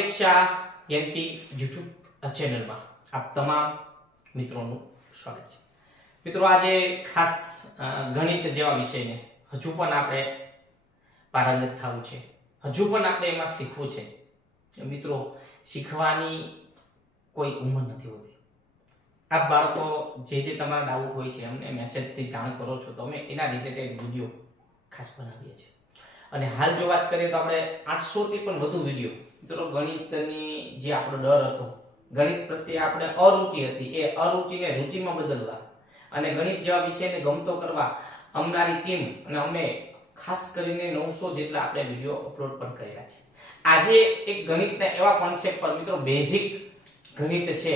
અપેક્ષા યંકી યુટ્યુબ ચેનલમાં આપ તમામ મિત્રોનું સ્વાગત છે. મિત્રો, આજે ખાસ ગણિત જેવા વિષયને હજુ પણ આપણે પારંગત થવું છે. હજુ પણ આપણે એમાં શીખવું છે. મિત્રો, શીખવાની કોઈ ઉંમર નથી હોતી. આપ બાળકો, જે જે તમારા ડાઉટ હોય છે, અમને મેસેજથી જાણ કરો છો, તો અમે એના રિલેટેડ વીડિયો ખાસ બનાવીએ છીએ. અને હાલ જો વાત કરીએ તો આપણે આઠસોથી પણ વધુ વીડિયો મિત્રો, ગણિતની જે આપણો ડર હતો, ગણિત પ્રત્યે આપણે અરુચિ હતી. એ અરુચિને રુચિમાં બદલવા. અને ગણિત જેવા વિષયને ગમતો કરવા અમારી ટીમ અને અમે ખાસ કરીને નવસો જેટલા આપણે વીડિયો અપલોડ પણ કર્યા છે. આજે એક ગણિતના એવા કોન્સેપ્ટ પર મિત્રો બેઝિક ગણિત છે.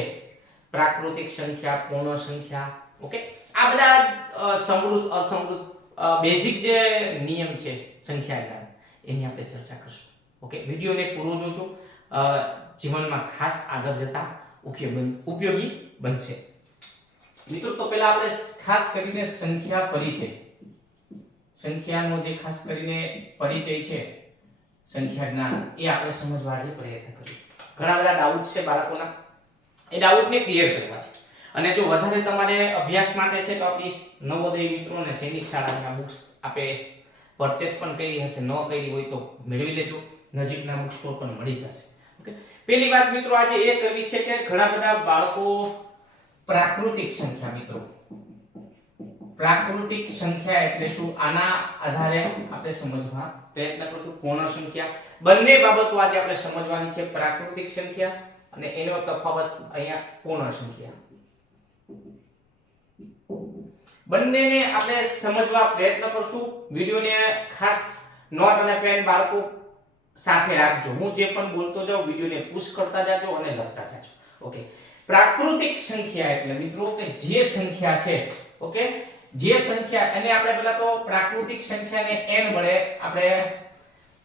પ્રાકૃતિક સંખ્યા, પૂર્ણ સંખ્યા ઓકે આ બધા સમૃદ્ધ, અસમૃદ્ધ બેઝિક જે નિયમ છે સંખ્યાના એની આપણે ચર્ચા કરશું. ઓકે વિડીયોને પૂરો જોજો. જીવનમાં ખાસ આગળ જતા ઉપયોગ બનશે. મિત્રો, તો પહેલા આપણે ખાસ કરીને સંખ્યા પરિચય. સંખ્યાનો જે ખાસ કરીને પરિચય છે, સંખ્યા જ્ઞાન, એ આપણે સમજવા આજે પ્રયત્ન કરીએ. ઘણા બધા ડાઉટ છે બાળકોના. એ ડાઉટને ક્લિયર કરવા છે. અને જો વધારે તમારે અભ્યાસ માટે છે, તો આપણી નવોદય મિત્રો અને સૈનિક શાળાના બુક્સ આપે પરચેસ પણ કરી હશે. ન કરી હોય તો મેળવી લેજો. નજીકના બુક સ્ટોર પર મળી જશે. ઓકે પહેલી વાત મિત્રો આજે એ કરવી છે કે ઘણા બધા બાળકો પ્રાકૃતિક સંખ્યા મિત્રો. પ્રાકૃતિક સંખ્યા એટલે શું? આના આધારે આપણે સમજવા પ્રયત્ન કરશું પૂર્ણ સંખ્યા. બંને બાબતો આજે આપણે સમજવાની છે પ્રાકૃતિક સંખ્યા અને એનો તફાવત અહીંયા પૂર્ણ સંખ્યા. બંનેને આપણે સમજવા પ્રયત્ન કરશું. વિડીયોને ખાસ નોટ અને પેન બાળકો સાથે રાખજો. હું જે પણ બોલતો જાઉં વિડિયોને પુશ કરતા જાજો અને લખતા જાજો. ઓકે પ્રાકૃતિક સંખ્યા એટલે મિત્રો કે જે સંખ્યા છે ઓકે જે સંખ્યા, એને આપણે પહેલા તો પ્રાકૃતિક સંખ્યાને n વડે આપણે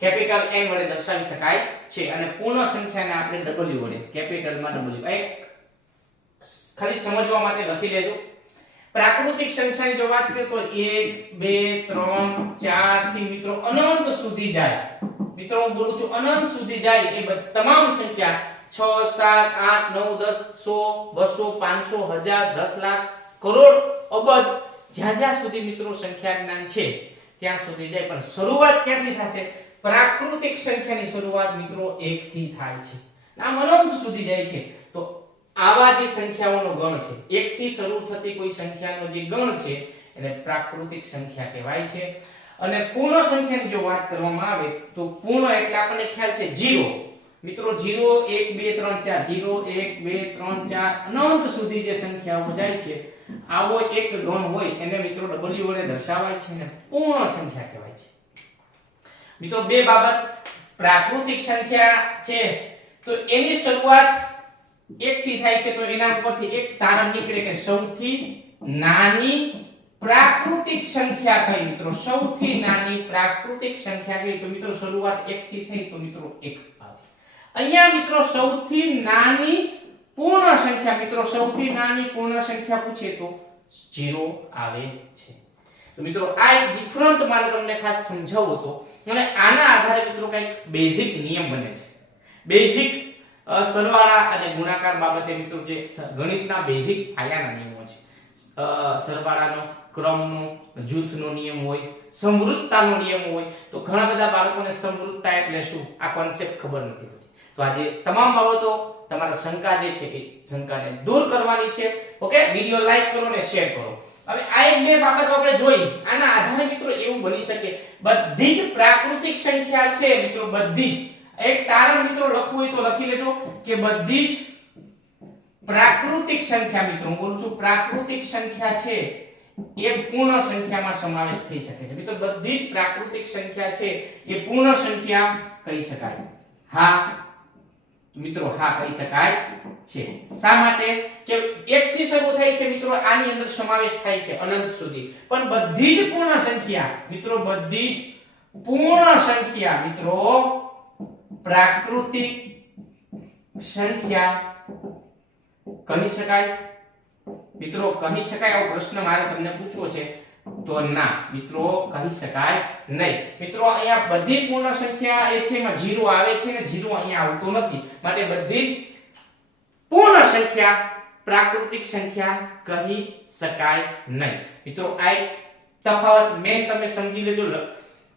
કેપિટલ n વડે દર્શાવી શકાય છે અને પૂર્ણ સંખ્યાને આપણે w વડે, કેપિટલમાં w. એક ખાલી સમજવા માટે લખી લેજો. પ્રાકૃતિક સંખ્યાની જો વાત કરીએ તો 1 2 3 4 થી મિત્રો અનંત સુધી જાય. મિત્રો, હું બોલું છું, અનંત સુધી જાય એ તમામ સંખ્યા 6 7 8 9 10 100 200 500 1000 10 લાખ, કરોડ અબજ જ્યાં જ્યાં સુધી મિત્રો સંખ્યા જ્ઞાન છે, ત્યાં સુધી જાય. પણ શરૂઆત ક્યાંથી થશે? પ્રાકૃતિક સંખ્યાની શરૂઆત મિત્રો 1 થી થાય છે. આમ અનંત સુધી જાય છે. તો આવા જે સંખ્યાઓનો ગણ છે 1 થી શરૂ થતી કોઈ સંખ્યાનો જે ગણ છે, એને પ્રાકૃતિક સંખ્યા કહેવાય છે. અને પૂર્ણ સંખ્યાની જો વાત કરવામાં આવે, તો પૂર્ણ એટલે આપણને ખ્યાલ છે 0 મિત્રો 0 1 2 3 4 0 1 2 3 4 અનંત સુધી જે સંખ્યાઓ જાય છે, આવો એક ગણ હોય, એને મિત્રો w વડે દર્શાવાય છે અને પૂર્ણ સંખ્યા કહેવાય છે. મિત્રો, બે બાબત. પ્રાકૃતિક સંખ્યા છે, તો એની શરૂઆત 1 થી થાય છે, તો એના ઉપરથી એક તારણ નીકળે કે સૌથી નાની પ્રાકૃતિક સંખ્યા કઈ મિત્રો, સૌથી નાની પ્રાકૃતિક સંખ્યા કઈ તો મિત્રો શરૂઆત 1 થી થઈ તો મિત્રો એક આવે. અહીંયા મિત્રો સૌથી નાની પૂર્ણ સંખ્યા, મિત્રો સૌથી નાની પૂર્ણ સંખ્યા પૂછે તો 0 આવે છે. તો મિત્રો આ એક ડિફરન્ટ મારે તમને ખાસ સમજાવવો હતો અને આના આધારે મિત્રો કંઈક બેઝિક નિયમ બને છે. બેઝિક સરવાળા અને ગુણાકાર બાબતે મિત્રો જે ગણિતના બેઝિક પાયાના નિયમો છે. સરવાળાનો ક્રમનો, જૂથનો નિયમ હોય, સમૃદ્ધતાનો નિયમ હોય, તો ઘણા બધા બાળકોને સમૃદ્ધતા એટલે શું? આ કોન્સેપ્ટ ખબર નથી હોતી. તો આજે તમામ બાબતો તમારા શંકા જે છે એ શંકાને દૂર કરવાની છે. ઓકે? વિડિયો લાઈક કરો અને શેર કરો. હવે આ એક બે બાબતો આપણે જોઈ. આના આધારે મિત્રો એવું બની શકે. બધી જ પ્રાકૃતિક સંખ્યા છે મિત્રો, બધી જ. એક તારણ મિત્રો લખવું હોય તો લખી લેજો કે બધી જ પ્રાકૃતિક સંખ્યા મિત્રો. હું બોલું છું પ્રાકૃતિક સંખ્યા છે. એ પૂર્ણ સંખ્યામાં સમાવેશ થઈ શકે છે. મિત્રો, બધી જ પ્રાકૃતિક સંખ્યા છે, એ પૂર્ણ સંખ્યા કહી શકાય. હા, મિત્રો, હા, કહી શકાય છે. શા માટે? કે એક થી શરૂ થાય છે, મિત્રો, આની અંદર સમાવેશ થાય છે અનંત સુધી. પણ બધી જ પૂર્ણ સંખ્યા, મિત્રો, બધી જ પૂર્ણ સંખ્યા, મિત્રો, પ્રાકૃતિક સંખ્યા કહી શકાય. મિત્રો, કહી શકાય આવો પ્રશ્ન મારે તમને પૂછવો છે? તો ના, મિત્રો, કહી શકાય નહીં. મિત્રો, અહીંયા બધી પૂર્ણ સંખ્યા એ છે, એમાં 0 આવે છે ને 0 અહીંયા આવતો નથી. માટે બધી જ પૂર્ણ સંખ્યા પ્રાકૃતિક સંખ્યા કહી શકાય નહીં. મિત્રો, આ તફાવત મેં તમે સમજી લેજો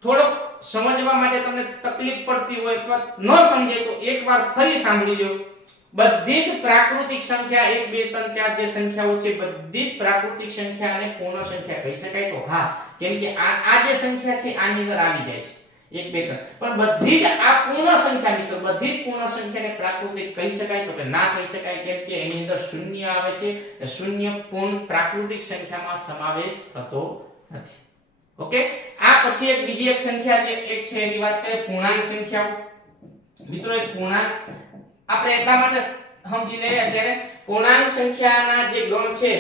થોડોક સમજવા માટે તમને તકલીફ પડતી હોય અથવા ન સમજાય તો એકવાર ફરી સાંભળી લો બધી જ પ્રાકૃતિક સંખ્યા 1 2 3 4 જે સંખ્યાઓ છે, બધી જ પ્રાકૃતિક સંખ્યા અને પૂર્ણ સંખ્યા કહી શકાય તો હા. કેમ કે આ આ જે સંખ્યા છે, આની અંદર આવી જાય છે. 1 2 3 પણ બધી આ પૂર્ણ સંખ્યા મિત્રો, બધી પૂર્ણ સંખ્યાને પ્રાકૃતિક કહી શકાય તો કે ના કહી શકાય, કેમ કે એની અંદર શૂન્ય આવે છે એ શૂન્ય પૂર્ણ પ્રાકૃતિક સંખ્યામાં સમાવેશ થતો નથી. ઓકે? આ પછી એક બીજી એક સંખ્યા જે એક છે, એની વાત કરીએ, પૂર્ણાંક સંખ્યાઓ. મિત્રો એક પૂર્ણાંક આપણે એટલા માટે સમજી લઈએ અત્યારે પૂર્ણાંક સંખ્યાના જે ગણ છે,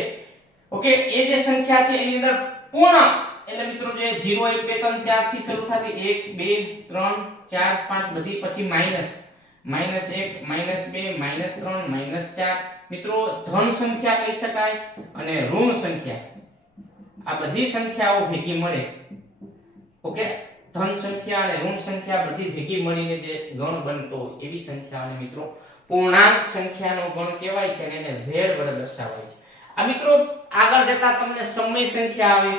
ઓકે, એ જે સંખ્યા છે એની અંદર પૂર્ણ, એટલે મિત્રો જે 0 1 2 3 4 થી શરૂ થતી 1 2 3 4 5 બધી પછી minus minus 1 minus 2 minus 3 minus 4 મિત્રો, ધન સંખ્યા કહી શકાય અને ઋણ સંખ્યા. આ બધી સંખ્યાઓ ભેગી મળે. ઓકે? ધન સંખ્યા અને ઋણ સંખ્યા બધી ભેગી મળીને જે ગણ બનતો હોય, એવી સંખ્યાઓને મિત્રો પૂર્ણાંક સંખ્યાનો ગણ કહેવાય છે અને એને z વડે દર્શાવાય છે. આ મિત્રો આગળ જતા તમને સમય સંખ્યા આવે,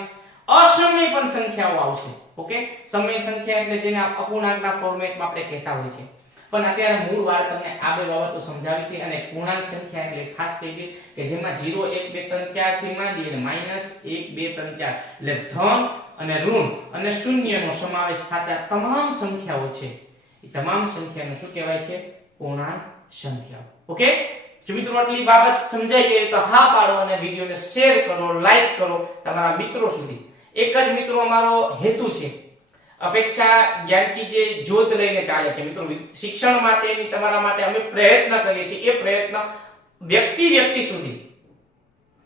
અસમય પણ સંખ્યાઓ આવશે, ઓકે? સમય સંખ્યા એટલે જેને અપૂર્ણાંકના ફોર્મેટમાં આપણે કહેતા હોય છે. પણ અત્યારે મૂળ વાર તમને આ બે બાબતો સમજાવી હતી અને પૂર્ણાંક સંખ્યા એટલે ખાસ કહી હતી કે જેમાં 0 1 2 3 4 થી માંડી અને માઇનસ 1 2 3 4 એટલે ધન અને ઋણ અને શૂન્યનો સમાવેશ થતા તમામ સંખ્યાઓ છે. એ તમામ સંખ્યાને શું કહેવાય છે? પૂર્ણાંક સંખ્યાઓ. ઓકે જો મિત્રો આટલી બાબત સમજાઈ ગઈ તો હા પાડો અને વિડીયોને શેર કરો લાઈક કરો તમારા મિત્રો સુધી. એક જ મિત્રો અમારો હેતુ છે. અપેક્ષા જ્ઞાન કી જે જ્યોત લઈને ચાલે છે. મિત્રો શિક્ષણ માટેની તમારા માટે અમે પ્રયત્ન કરીએ છીએ. એ પ્રયત્ન વ્યક્તિ વ્યક્તિ સુધી.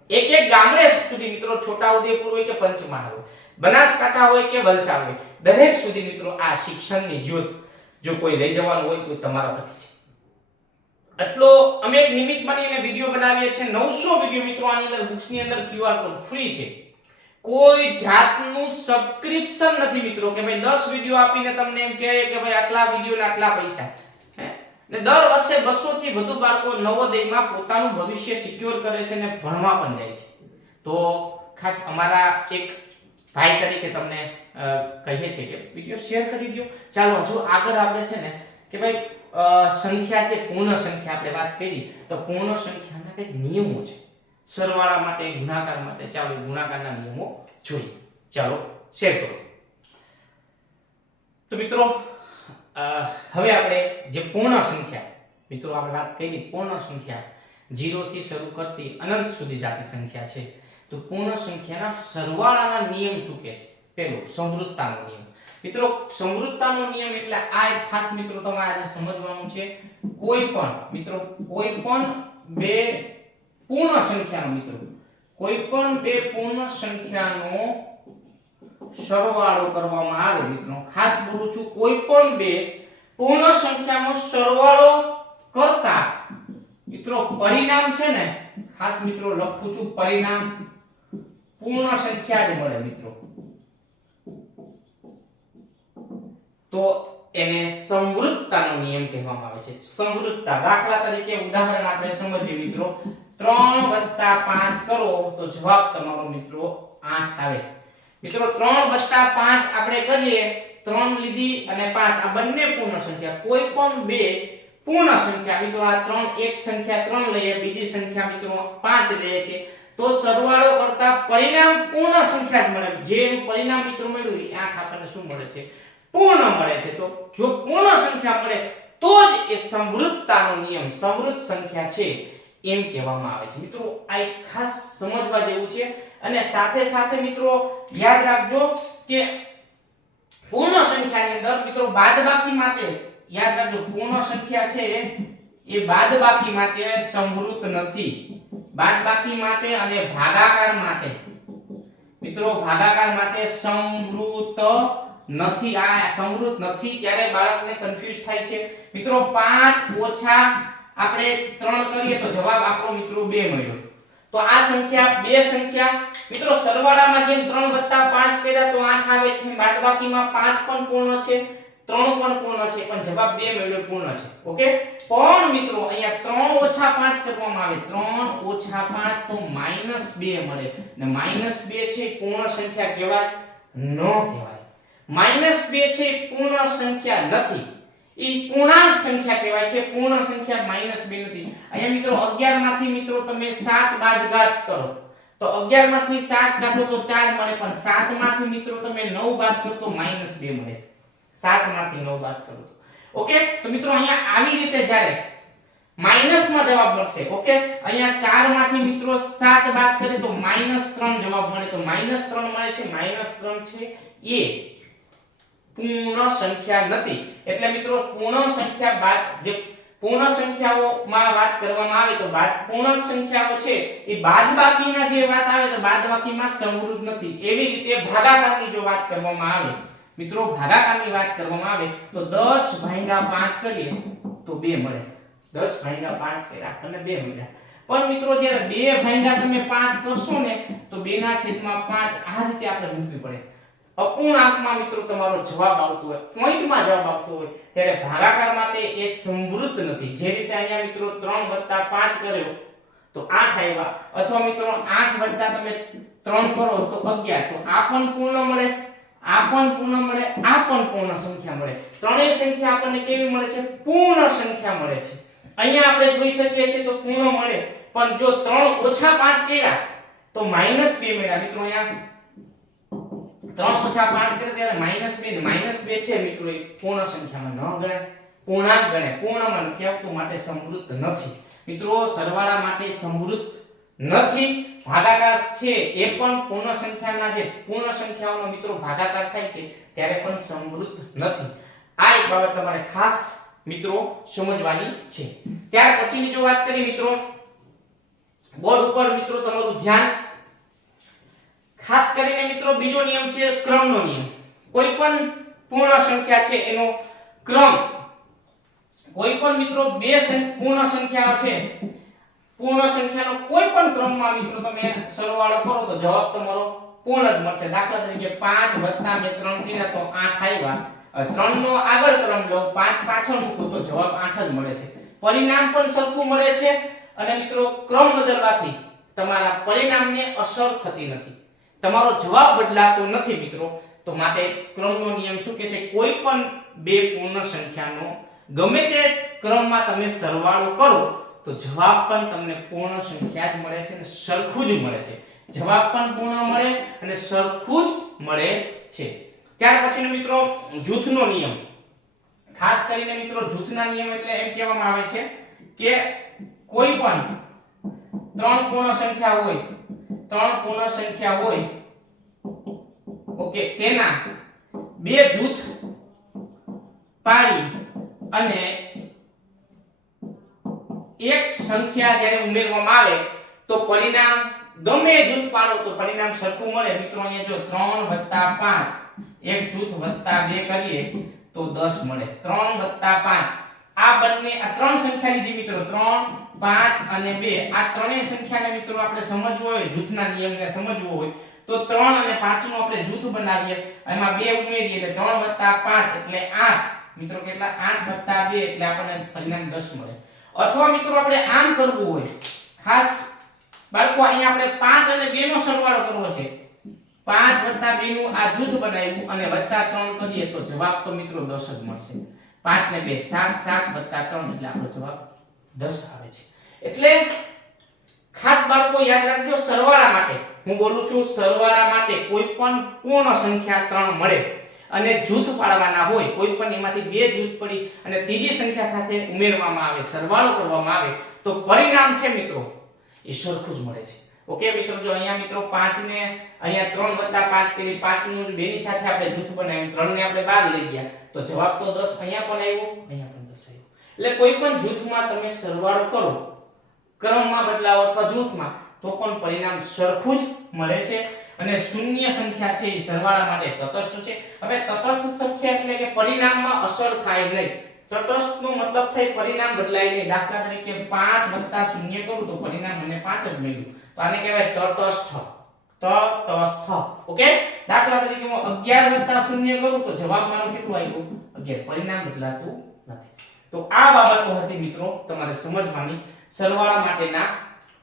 એક એક ગામડે સુધી મિત્રો છોટા છોટાઉદેપુર હોય કે પંચમહાલ હોય. બનાસકાંઠા હોય કે વલસાડ હોય, દરેક સુધી મિત્રો આ શિક્ષણની જ્યોત જો કોઈ લઈ જવાનું હોય તો તમારા થકી છે. એટલો અમે એક નિમિત્ત બનીને વીડિયો બનાવીએ છીએ. નવસો વીડિયો મિત્રો આની અંદર બુક્સની અંદર ક્યુઆર કોડ ફ્રી છે. કોઈ જાતનું સબસ્ક્રિપ્શન નથી મિત્રો કે ભાઈ 10 વીડિયો આપીને તમને એમ કહે કે ભાઈ આટલા વીડિયો ને આટલા પૈસા. ને દર વર્ષે 200 થી વધુ બાળકો નવોદયમાં પોતાનું ભવિષ્ય સિક્યોર કરે છે અને ભણવા પણ જાય છે. તો ખાસ અમારા એક ભાઈ તરીકે તમને કહીએ છીએ કે વીડિયો શેર કરી દો ચાલો હજુ આગળ આપણે છે ને, કે ભાઈ સંખ્યા છે, પૂર્ણ સંખ્યા આપણે વાત કરી, તો પૂર્ણ સંખ્યાના કંઈક નિયમો છે. સરવાળા માટે, ગુણાકાર માટે, ચાલો ગુણાકારના નિયમો જોઈએ. ચાલો શેર કરો. તો મિત્રો હવે આપણે જે પૂર્ણ સંખ્યા, મિત્રો આપણે વાત કરી, પૂર્ણ સંખ્યા 0 થી શરૂ કરતી અનંત સુધી જાતી સંખ્યા છે. તો પૂર્ણ સંખ્યાના સરવાળાના નિયમ શું કહે છે? પહેલો, સમૃદ્ધતાનો નિયમ. મિત્રો, સમૃદ્ધતાનો નિયમ એટલે આ એક ખાસ મિત્રો તમારે આજે સમજવાનું છે. કોઈ પણ, મિત્રો, કોઈ પણ બે પૂર્ણ સંખ્યાનો મિત્રો, કોઈ પણ બે પૂર્ણ સંખ્યાનો સરવાળો કરવામાં આવે, મિત્રો. ખાસ બોલું છું, કોઈ પણ બે પૂર્ણ સંખ્યાનો સરવાળો કરતા, મિત્રો, પરિણામ છે ને, ખાસ મિત્રો, લખું છું પરિણામ. પૂર્ણ સંખ્યા જ મળે મિત્રો? તો એને સમૃદ્ધતાનો નિયમ કહેવામાં આવે છે. સમૃદ્ધતા દાખલા તરીકે ઉદાહરણ આપણે સમજીએ મિત્રો. 3 5 કરો તો જવાબ તમારો મિત્રો 8 આવે. મિત્રો 3 5 આપણે કરીએ 3 લીધી અને 5 આ બંને પૂર્ણ સંખ્યા કોઈ પણ બે પૂર્ણ સંખ્યા મિત્રો, આ 3 એક સંખ્યા 3 લઈએ, બીજી સંખ્યા મિત્રો 5 લઈએ છે તો સરવાળો કરતા પરિણામ પૂર્ણ સંખ્યા જ મળે. જે પરિણામ મિત્રો મળ્યું એ આંખ આપણને શું મળે છે? પૂર્ણ મળે છે. તો જો પૂર્ણ સંખ્યા મળે, તો જ એ સમૃદ્ધતાનો નિયમ, સમૃદ્ધ સંખ્યા છે એમ કહેવામાં આવે છે. મિત્રો, આ એક ખાસ સમજવા જેવું છે. અને સાથે સાથે મિત્રો, યાદ રાખજો કે પૂર્ણ સંખ્યાની અંદર મિત્રો બાદબાકી માટે, યાદ રાખજો, પૂર્ણ સંખ્યા છે એ બાદબાકી માટે સમૃદ્ધ નથી. બાદબાકી માટે અને ભાગાકાર માટે. મિત્રો, ભાગાકાર માટે સમૃદ્ધ નથી. આ સમૃદ્ધ નથી ત્યારે બાળકને કન્ફ્યુઝ થાય છે. મિત્રો 5 ઓછા આપણે 3 કરીએ તો જવાબ આપણો મિત્રો 2 મળ્યો. તો આ સંખ્યા, બે સંખ્યા. મિત્રો, સરવાળામાં જેમ 3 વત્તા 5 કર્યા તો 8 આવે છે. બાદબાકીમાં 5 પણ પૂર્ણ છે. 3 પણ પૂર્ણ છે, પણ જવાબ બે મેળવ્યો પૂર્ણ છે. ઓકે? પણ મિત્રો, અહીંયા ત્રણ ઓછા પાંચ કરવામાં આવે. ત્રણ ઓછા પાંચ તો -2 મળે. ને -2 છે એ પૂર્ણ સંખ્યા કહેવાય ન કહેવાય. -2 છે પૂર્ણ સંખ્યા નથી. ઈ પૂર્ણાંક સંખ્યા કહેવાય છે. પૂર્ણ સંખ્યા -2 નથી. અહીંયા મિત્રો 11 માંથી મિત્રો તમે 7 બાદગાટ કરો. તો 11 માંથી 7 કાઢો તો 4 મળે, પણ 7 માંથી મિત્રો તમે 9 બાદ કરો તો -2 મળે. 7 માંથી 9 બાદ કરો ઓકે? તો મિત્રો અહીંયા આવી રીતે જ્યારે માઇનસમાં જવાબ મળશે, ઓકે? અહીંયા 4 માંથી મિત્રો 7 બાદ કરીએ તો -3 જવાબ મળે. તો -3 મળે છે -3 છે એ પૂર્ણ સંખ્યા નથી. એટલે મિત્રો પૂર્ણ સંખ્યા બાદ જે પૂર્ણ સંખ્યાઓમાં વાત કરવામાં આવે તો બાદ પૂર્ણાંક સંખ્યાઓ છે એ બાદબાકીના જે વાત આવે તો બાદબાકીમાં સમૃદ્ધ નથી. એવી રીતે ભાગાકારની જો વાત કરવામાં આવે મિત્રો, ભાગાકારની વાત કરવામાં આવે તો 10 ભાગ્યા 5 કરીએ તો 2 મળે. 10 ભાગ્યા 5 કર્યા આપણને 2 મળ્યા. પણ મિત્રો, જ્યારે 2 ભાગ્યા તમે 5 કરશો ને, તો 2 ના છેદમાં 5 આ રીતે આપણે મૂકવી પડે. અપૂર્ણાંકમાં મિત્રો, તમારો જવાબ આવતો હોય, પોઈન્ટમાં જવાબ આવતો હોય, ત્યારે ભાગાકારમાં માટે એ સમૃદ્ધ નથી. જે રીતે અહીંયા મિત્રો 3 5 કર્યો, તો 8 આવ્યા. અથવા મિત્રો 8 તમે 3 કરો તો 11 તો આ પણ પૂર્ણ મળે. આ પણ પૂર્ણ મળે, આ પણ પૂર્ણ સંખ્યા મળે. ત્રણેય સંખ્યા આપણને કેવી મળે છે? પૂર્ણ સંખ્યા મળે છે. અહીંયા આપણે જોઈ શકીએ છીએ તો પૂર્ણ મળે. પણ જો 3 ઓછા 5 કર્યા, તો -2 મળ્યા. મિત્રો અહીંયા ત્રણ ઓછા પાંચ કરે ત્યારે માઇનસ બે માઇનસ બે છે, મિત્રો. એ પૂર્ણ સંખ્યામાં ન ગણાય. પૂર્ણાંક ગણાય. પૂર્ણમાં નથી આવતું માટે સમૃદ્ધ નથી. મિત્રો, સરવાળા માટે સમૃદ્ધ નથી. ભાગાકાર છે એ પણ પૂર્ણ સંખ્યાના જે પૂર્ણ સંખ્યાઓનો મિત્રો ભાગાકાર થાય છે ત્યારે પણ સમૃદ્ધ નથી. આ એક બાબત તમારે ખાસ મિત્રો સમજવાની છે. ત્યાર પછીની જો વાત કરીએ મિત્રો. બોર્ડ ઉપર મિત્રો તમારું ધ્યાન. ખાસ કરીને મિત્રો બીજો નિયમ છે ક્રમનો નિયમ. કોઈ પણ પૂર્ણ સંખ્યા છે એનો ક્રમ. કોઈ પણ મિત્રો બે પૂર્ણ સંખ્યાઓ છે પૂર્ણ સંખ્યાનો કોઈ પણ ક્રમમાં મિત્રો તમે સરવાળો કરો તો જવાબ તમારો પૂર્ણ જ મળશે. દાખલા તરીકે 5 વત્તા મેં 3 કર્યા તો 8 આવ્યા. 3 નો આગળ ક્રમ લો 5 પાછળ મૂકો તો જવાબ 8 જ મળે છે. પરિણામ પણ સરખું મળે છે અને મિત્રો ક્રમ બદલવાથી તમારા પરિણામને અસર થતી નથી. તમારો જવાબ બદલાતો નથી મિત્રો. તો માટે ક્રમનો નિયમ શું કહે છે? કોઈ પણ બે પૂર્ણ સંખ્યાનો ગમે તે ક્રમમાં તમે સરવાળો કરો તો જવાબ પણ તમને પૂર્ણ સંખ્યા જ મળે છે અને સરખું જ મળે છે. જવાબ પણ પૂર્ણ મળે અને સરખું જ મળે છે. ત્યાર પછીનો મિત્રો, જૂથનો નિયમ. ખાસ કરીને મિત્રો, જૂથના નિયમ એટલે એમ કહેવામાં આવે છે કે કોઈ પણ ત્રણ પૂર્ણ સંખ્યા હોય, ત્રણ પૂર્ણ સંખ્યા હોય, ઓકે, તેના બે જૂથ પાડી અને એક સંખ્યા જ્યારે ઉમેરવામાં આવે, તો પરિણામ ગમે જૂથ પાડો, તો પરિણામ સરખું મળે. મિત્રો, અહીંયા જો 3 5 એક જૂથ વત્તા 2 કરીએ, તો 10 મળે. 3 5 આ બંને, આ ત્રણ સંખ્યા લીધી મિત્રો. 3 5 અને 2 આ ત્રણેય સંખ્યાને મિત્રો આપણે સમજવો હોય, જૂથના નિયમને સમજવો હોય, તો 3 અને 5 નું આપણે જૂથ બનાવીએ. એમાં 2 ઉમેરીએ એટલે 3 5 એટલે 8 મિત્રો, કેટલા? 8 2 એટલે આપણને પરિણામ 10 મળે. અથવા મિત્રો આપણે આમ કરવું હોય. ખાસ બાળકો, અહીંયા આપણે 5 અને 2 નો સરવાળો કરવો છે. 5 2 નું આ જૂથ બનાવ્યું અને વત્તા 3 કરીએ તો જવાબ તો મિત્રો 10 જ મળશે. 5 ને 2 7 7 વત્તા 3 એટલે આપણો જવાબ 10 આવે છે. એટલે ખાસ બાળકો યાદ રાખજો, સરવાળા માટે. હું બોલું છું, સરવાળા માટે કોઈ પણ પૂર્ણ સંખ્યા 3 મળે. અને જૂથ પાડવાના હોય, કોઈ પણ એમાંથી બે જૂથ પડી અને ત્રીજી સંખ્યા સાથે ઉમેરવામાં આવે, સરવાળો કરવામાં આવે, તો પરિણામ છે મિત્રો એ સરખું જ મળે છે. ઓકે, મિત્રો, જો અહીંયા મિત્રો 5 ને, અહીંયા 3 વત્તા 5 કરી 5 નું બેની સાથે આપણે જૂથ બનાવ્યું 3 ને આપણે બહાર લઈ ગયા, તો જવાબ તો 10 અહીંયા પણ આવ્યો, અહીંયા પણ 10 આવ્યો. એટલે કોઈ પણ જૂથમાં તમે સરવાળો કરો, ક્રમમાં બદલાવ અથવા જૂથમાં, તો પણ પરિણામ સરખું જ મળે છે. અને શૂન્ય સંખ્યા છે એ સરવાળા માટે તટસ્થ છે. હવે તટસ્થ સંખ્યા એટલે કે પરિણામમાં અસર થાય નહીં. તટસ્થનો મતલબ થાય પરિણામ બદલાય નહીં દાખલા તરીકે 5 વત્તા શૂન્ય કરું તો પરિણામ મને 5 જ મળ્યું. તો આને કહેવાય તટસ્થ. તટસ્થ. ઓકે? દાખલા તરીકે હું 11 વત્તા શૂન્ય કરું તો જવાબ મારો કેટલો આવ્યો? 11 પરિણામ બદલાતું નથી. તો આ બાબતો હતી મિત્રો તમારે સમજવાની સરવાળા માટેના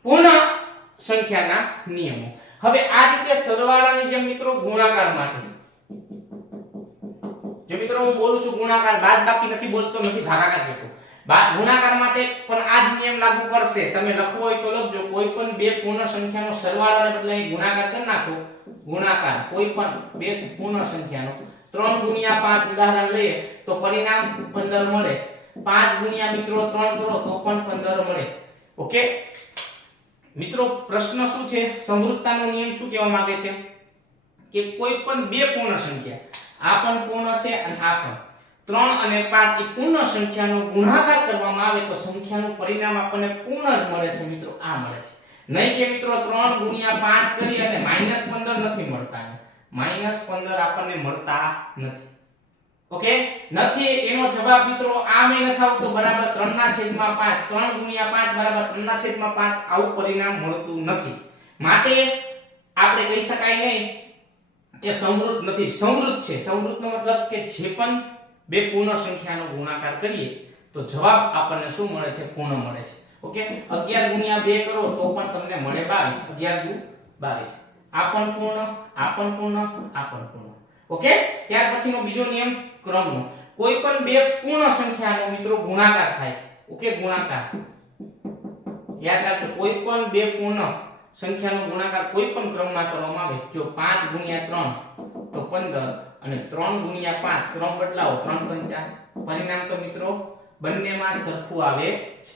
પૂર્ણ સંખ્યાના નિયમો. હવે આ રીતે સરવાળાની જેમ મિત્રો ગુણાકાર માટે જો મિત્રો હું બોલું છું ગુણાકાર, બાદ બાકી નથી બોલતો, નથી ભાગાકાર કહેતો ગુણાકાર માટે પણ આ જ નિયમ લાગુ પડશે. તમે લખવું હોય તો લખજો. કોઈ પણ બે પૂર્ણ સંખ્યાનો સરવાળાને બદલે અહીં ગુણાકાર કરી નાખો. ગુણાકાર. કોઈ પણ બે પૂર્ણ સંખ્યાનો 3 ગુણ્યા 5 ઉદાહરણ લઈએ તો પરિણામ 15 મળે. 5 ગુણ્યા મિત્રો 3 કરો તો પણ 15 મળે. ઓકે? મિત્રો, પ્રશ્ન શું છે? સમૃદ્ધતાનો નિયમ શું કહેવા માંગે છે? કે કોઈ પણ બે પૂર્ણ સંખ્યા, આ પણ પૂર્ણ છે અને આ પણ. ત્રણ અને પાંચ એ પૂર્ણ સંખ્યાનો ગુણાકાર કરવામાં આવે તો સંખ્યાનું પરિણામ આપણને પૂર્ણ જ મળે છે મિત્રો, આ મળે છે. નહીં કે મિત્રો 3 ગુણ્યા 5 કરી અને -15 નથી મળતા. માઇનસ 15 આપણને મળતા નથી. ઓકે? નથી, એનો જવાબ મિત્રો આ મે લખાવું તો બરાબર 3 ના છેદમાં 5 3 ગુણ્યા 5 બરાબર 3 ના છેદમાં 5 આવું પરિણામ મળતું નથી. માટે આપણે કહી શકાય નહીં કે સમૃદ્ધ નથી. સમૃદ્ધ છે. સમૃદ્ધનો મતલબ કે જે પણ બે પૂર્ણ સંખ્યાનો ગુણાકાર કરીએ, તો જવાબ આપણને શું મળે છે? પૂર્ણ મળે છે. ઓકે? 11 ગુણ્યા 2 કરો, તો પણ તમને મળે 22 11 દુ 22 આ પણ પૂર્ણ, આ પણ પૂર્ણ, આ પણ પૂર્ણ. ઓકે? ત્યાર પછીનો બીજો નિયમ ક્રમનો. કોઈ પણ બે પૂર્ણ સંખ્યાનો મિત્રો ગુણાકાર થાય. ઓકે, ગુણાકાર. યાદ રાખજો, કોઈ પણ બે પૂર્ણ સંખ્યાનો ગુણાકાર કોઈ પણ ક્રમમાં કરવામાં આવે. જો 5 ગુણ્યા 3 તો 15 અને 3 ગુણ્યા 5 ક્રમ બદલાવો 3 પંચા પરિણામ તો મિત્રો બંનેમાં સરખું આવે છે.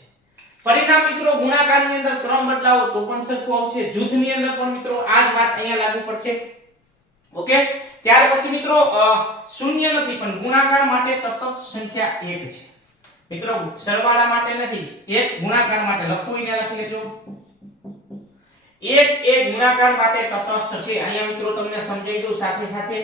પરિણામ મિત્રો ગુણાકારની અંદર ક્રમ બદલાવો તો પણ સરખું આવશે. જૂથની અંદર પણ મિત્રો આ જ વાત અહીંયા લાગુ પડશે. ઓકે? ત્યાર પછી મિત્રો શૂન્ય નથી, પણ ગુણાકાર માટે તટસ્થ સંખ્યા 1 છે. મિત્રો, સરવાળા માટે નથી, એક ગુણાકાર માટે લખવું લખી લેજો. એક એક ગુણાકાર માટે તટસ્થ છે. અહીંયા મિત્રો તમને સમજાવી દઉં સાથે સાથે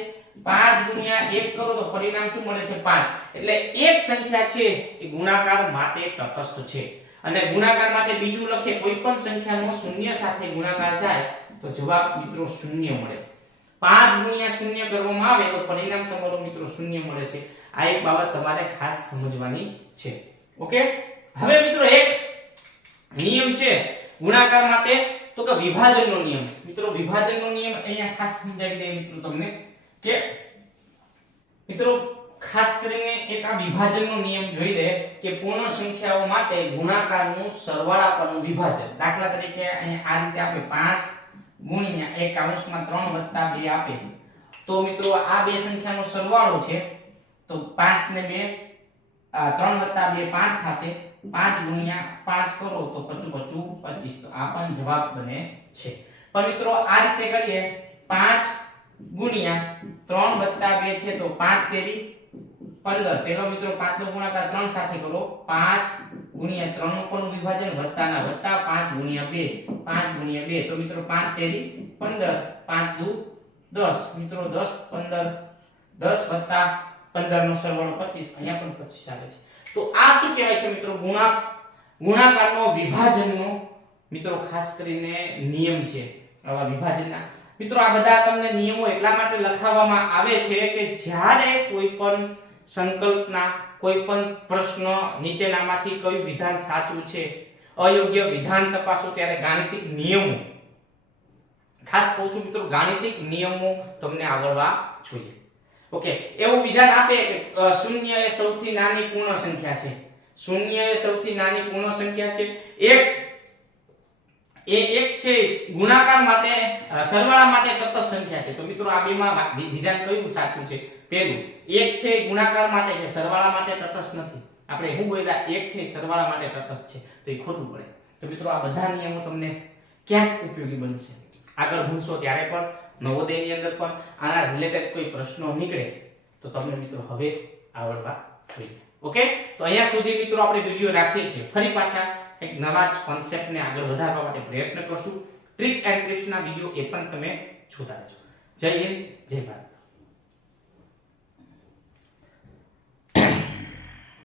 5 ગુણ્યા 1 કરો તો પરિણામ શું મળે છે? 5 એટલે એક સંખ્યા છે એ ગુણાકાર માટે તટસ્થ છે. અને ગુણાકાર માટે બીજું લખે કોઈ પણ સંખ્યાનો શૂન્ય સાથે ગુણાકાર થાય તો જવાબ મિત્રો શૂન્ય મળે. 5 ગુણ્યા શૂન્ય કરવામાં આવે તો પરિણામ તમારો મિત્રો શૂન્ય મળે છે. આ એક બાબત તમારે ખાસ સમજવાની છે. ઓકે? હવે મિત્રો એક નિયમ છે ગુણાકાર માટે. તો કે વિભાજનનો નિયમ. મિત્રો વિભાજનનો નિયમ અહીંયા ખાસ સમજાવી દે મિત્રો તમને કે મિત્રો ખાસ કરીને એક આ વિભાજનનો નિયમ જોઈ લે કે પૂર્ણ સંખ્યાઓ માટે ગુણાકારનું સરવાળા પરનું વિભાજન. દાખલા તરીકે અહીંયા આ રીતે આપણે 5 ગુણ્યા એક કાઉન્સમાં ત્રણ વત્તા બે આપે. તો મિત્રો આ બે સંખ્યાનો સરવાળો છે, તો પાંચ ને બે 3 વત્તા 2 5 થશે. પાંચ ગુણ્યા પાંચ કરો તો પચું પચું 25 તો આ પણ જવાબ બને છે. પણ મિત્રો આ રીતે કરીએ, પાંચ ગુણ્યા ત્રણ વત્તા બે છે તો પાંચ તેરી 15 પેલો મિત્રો 5 નો ગુણાકાર 3 સાથે કરો. 5 ગુણ્યા 3 નું પણ વિભાજન? વત્તાના. વત્તા 5 ગુણ્યા 2 5 ગુણ્યા 2 તો મિત્રો 5 તેરી 15 5 દુ 10 મિત્રો 10 15 10 વત્તા 15 નો સરવાળો 25 અહીંયા પણ 25 આવે છે. તો આ શું કહેવાય છે મિત્રો? ગુણા ગુણાકારનો વિભાજનનો મિત્રો ખાસ કરીને નિયમ છે આવા વિભાજનના. મિત્રો આ બધા તમને નિયમો એટલા માટે લખાવવામાં આવે છે કે જ્યારે કોઈ પણ સંકલ્પના કોઈ પણ પ્રશ્ન નીચેનામાંથી કયું વિધાન સાચું છે? અયોગ્ય વિધાન તપાસો ત્યારે ગાણિતિક નિયમો. ખાસ કહું છું મિત્રો, ગાણિતિક નિયમો તમને આવડવા જોઈએ. ઓકે, એવું વિધાન આપે કે શૂન્ય એ સૌથી નાની પૂર્ણ સંખ્યા છે. શૂન્ય એ સૌથી નાની પૂર્ણ સંખ્યા છે. એક એ એક છે ગુણાકાર માટે સરવાળા માટે તટસ્થ સંખ્યા છે. તો મિત્રો આ બેમાં વિધાન કયું સાચું છે? પહેલું, એક છે ગુણાકાર માટે છે, સરવાળા માટે તટસ્થ નથી. આપણે શું બોલ્યા, એક છે સરવાળા માટે તટસ્થ છે. તો એ ખોટું પડે. તો મિત્રો આ બધા નિયમો તમને ક્યાંક ઉપયોગી બનશે? આગળ ભણશો ત્યારે પણ, નવોદયની અંદર પણ. આના રિલેટેડ કોઈ પ્રશ્નો નીકળે, તો તમને મિત્રો હવે આવડવા જોઈએ. ઓકે તો અહીંયા સુધી મિત્રો આપણે વીડિયો રાખીએ છીએ. ફરી પાછા એક નવા જ કોન્સેપ્ટને આગળ વધારવા માટે પ્રયત્ન કરશું. ટ્રીક એન્ડ ટ્રિપ્સના વીડિયો એ પણ તમે જોતા રહેજો. જય હિન્દ, જય ભારત.